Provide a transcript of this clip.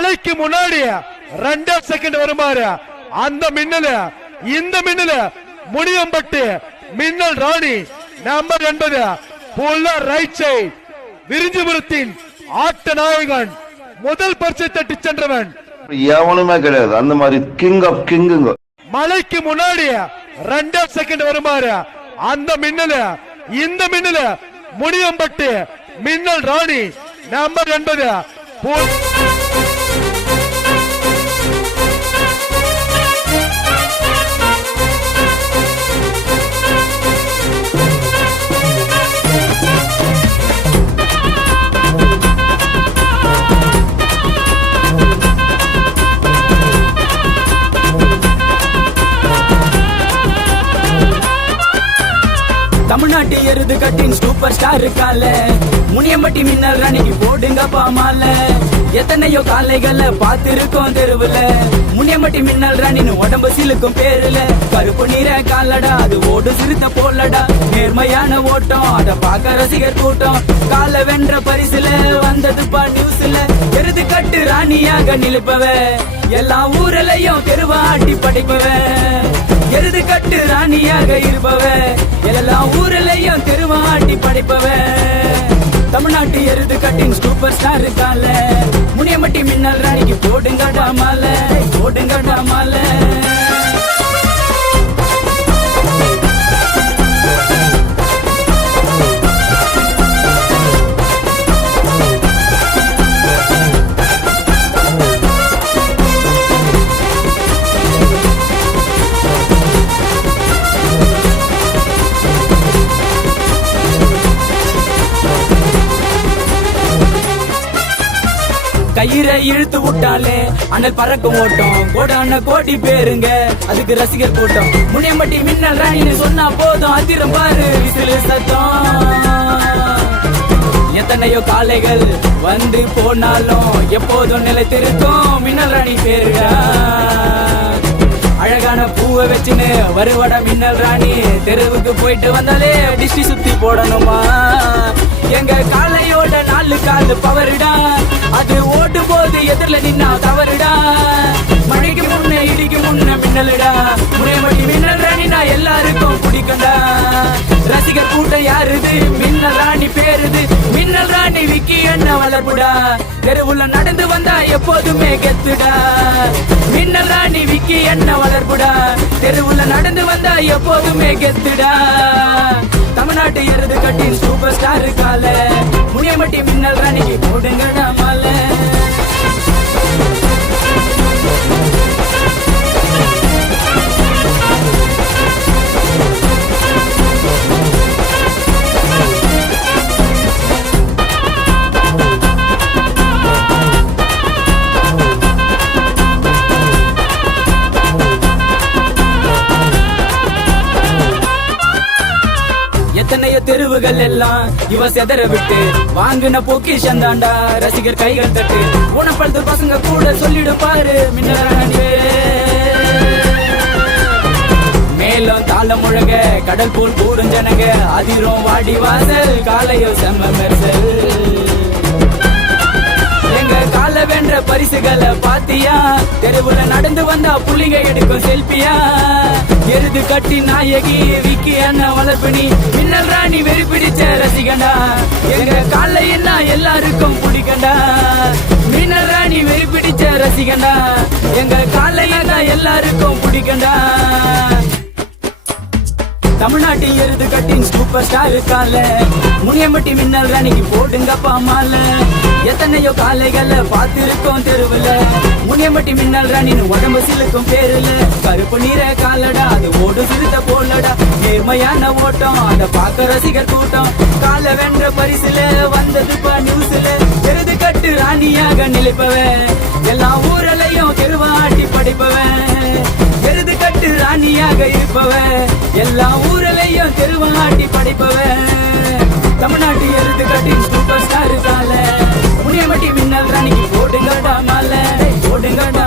மலைக்கு முன்னாடி 2 செகண்ட் வருமாறு அந்த மின்னல இந்த மின்னல முனியம்பட்டு மின்னல் ராணி நம்பர் 80 புல்ல ரைட் சைடு விரிஞ்சிபுரத்தின் ஆட்ட நாயகன் முதல் பரிசை தட்டி சென்றவன் எவனுமே கிடையாது. அந்த மாதிரி கிங் ஆஃப் கிங்குங்க. மலைக்கு முன்னாடி 2 செகண்ட் வருமாறு அந்த மின்னல இந்த மின்னல முனியம்பட்டு மின்னல் ராணி நம்பர் 80 தமிழ்நாட்டு எருது கட்டின் சூப்பர் ஸ்டார் இருக்கால முனியம்பட்டி மின்னல் ராணிக்கு போடுங்க பாமால எத்தனையோ காலைகளை பார்த்திருக்கோம் தெருவுல முனியம்பட்டி மின்னல் ராணின்னு உடம்பு சிலுக்கும் பேருல கருப்பு நீர காலடா அது ஓடு சிறுத்த போலடா நேர்மையான ஓட்டம் அத பார்க்க ரசிகர் கூட்டம் கால வென்ற பரிசுல வந்ததுப்பா நியூஸ்ல எருது கட்டு ராணியாக நிலுப்பவ எல்லா ஊரலையும் தெருவாட்டி படைப்பவ எருது கட்டு ராணியாக இருப்பவ எல்லா ஊரலையும் தெருவாட்டி படைப்பவ தமிழ்நாட்டு எருது கட்டின் சூப்பர் ஸ்டார் இருக்கால முனியம்பட்டி மின்னல் ராணிக்கு போடுங்கடா மாலை போடுங்கடா மாலை கயிறை இழுத்து விட்டாலே அண்ணல் பறக்கும் ஓட்டம் கோடான கோடி பேருங்க அதுக்கு ரசிகர் கூட்டம் முனியம்பட்டி மின்னல் ராணின்னு சொன்னா போதும் அதிரம் பாரு விசிலு சத்தம் எத்தனையோ காளைகள் வந்து போனாலும் எப்போதும் நிலைத்திருக்கும் மின்னல் ராணி பேருடா அழகான பூவை வச்சுன்னு வருவட மின்னல் ராணி தெருவுக்கு போயிட்டு வந்தாலே டிஸ்டி சுத்தி போடணுமா எங்க காலையோட 4 கால் பவருடா அது ஓட்டு போது எதிரில நின்னா தவறுடா மழைக்கு முன்ன இடிக்கு முன்ன மின்னலுடா முனியம்பட்டி மின்னல் ராணி நான் எல்லாருக்கும் பிடிக்கண்டா ரசிகர் கூட்டம் யாருது மின்னல் ராணி பேருது மின்னல் ராணி விக்கி என்ன வளர்ப்புடா தெருவுல நடந்து வந்தா எப்போதுமே கெத்துடா மின்னல் ராணி விக்கி என்ன வளர்ப்புடா தெருவுல நடந்து வந்தா எப்போதுமே கெத்துடா தமிழ்நாட்டு எருது கட்டின் சூப்பர் ஸ்டார் இருக்கால முனியம்பட்டி மின்னல் ராணிக்கு போடுங்கடா மாலை எத்தனையோ தெருவுகள் எல்லாம் இவ செதற விட்டு வாங்கின பொக்கிஷம் தாண்டா ரசிகர் கைகள் தட்டு உணப்பழுத்து பசங்க கூட சொல்லிடும் பாரு மின்னல் ராணி மேலும் தாளம் முழங்க கடல் போல் கூடும் ஜனங்க அதிரும் வாடி வாசல் காலையோ செம்ம மெர்சல் எங்க கால வென்ற பரிசுகளை பாத்தியா தெருவுல நடந்து வந்தா புள்ளிங்க எடுக்கும் செல்பியா எருது கட்டி நாயகி விக்கி என்ன வளர்ப்பினி மின்னல் ராணி வெறி பிடிச்ச ரசிகண்டா எங்க காலையின்னா எல்லாருக்கும் பிடிக்கண்டா மின்னல் ராணி வெறி பிடிச்ச ரசிகண்டா எங்க காலையின்னா எல்லாருக்கும் பிடிக்கண்டா தமிழ்நாட்டு எருது கட்டின் சூப்பர் ஸ்டார் இருக்கால முனியம்பட்டி மின்னல் ராணிக்கு போடுங்கப்பா மாலை எத்தனையோ காளைகளை பார்த்திருக்கோம் தெருவுல முனியம்பட்டி மின்னல் ராணின்னு உடம்பு சிலுக்கும் பேருல கருப்பு நீர காலடா அது ஓடு சிறுத்த போலடா நேர்மையான ஓட்டம் அத பார்க்க ரசிகர் கூட்டம் கால வென்ற பரிசுல வந்ததுப்பா நியூஸ்ல எருது கட்டு ராணியாக நிலைப்பவன் எல்லா ஊரலையும் தெருவாட்டி படைப்பவன் எருது கட்டு ராணியாக இருப்பவன் எல்லா ஊரலையும் தெருவாட்டி படைப்பவன் தமிழ்நாட்டு எருது கட்டின் சூப்பர் ஸ்டார் இருக்கால முனியம்பட்டி மின்னல் ராணிக்கு போடுங்கடா மாலை போடுங்கடா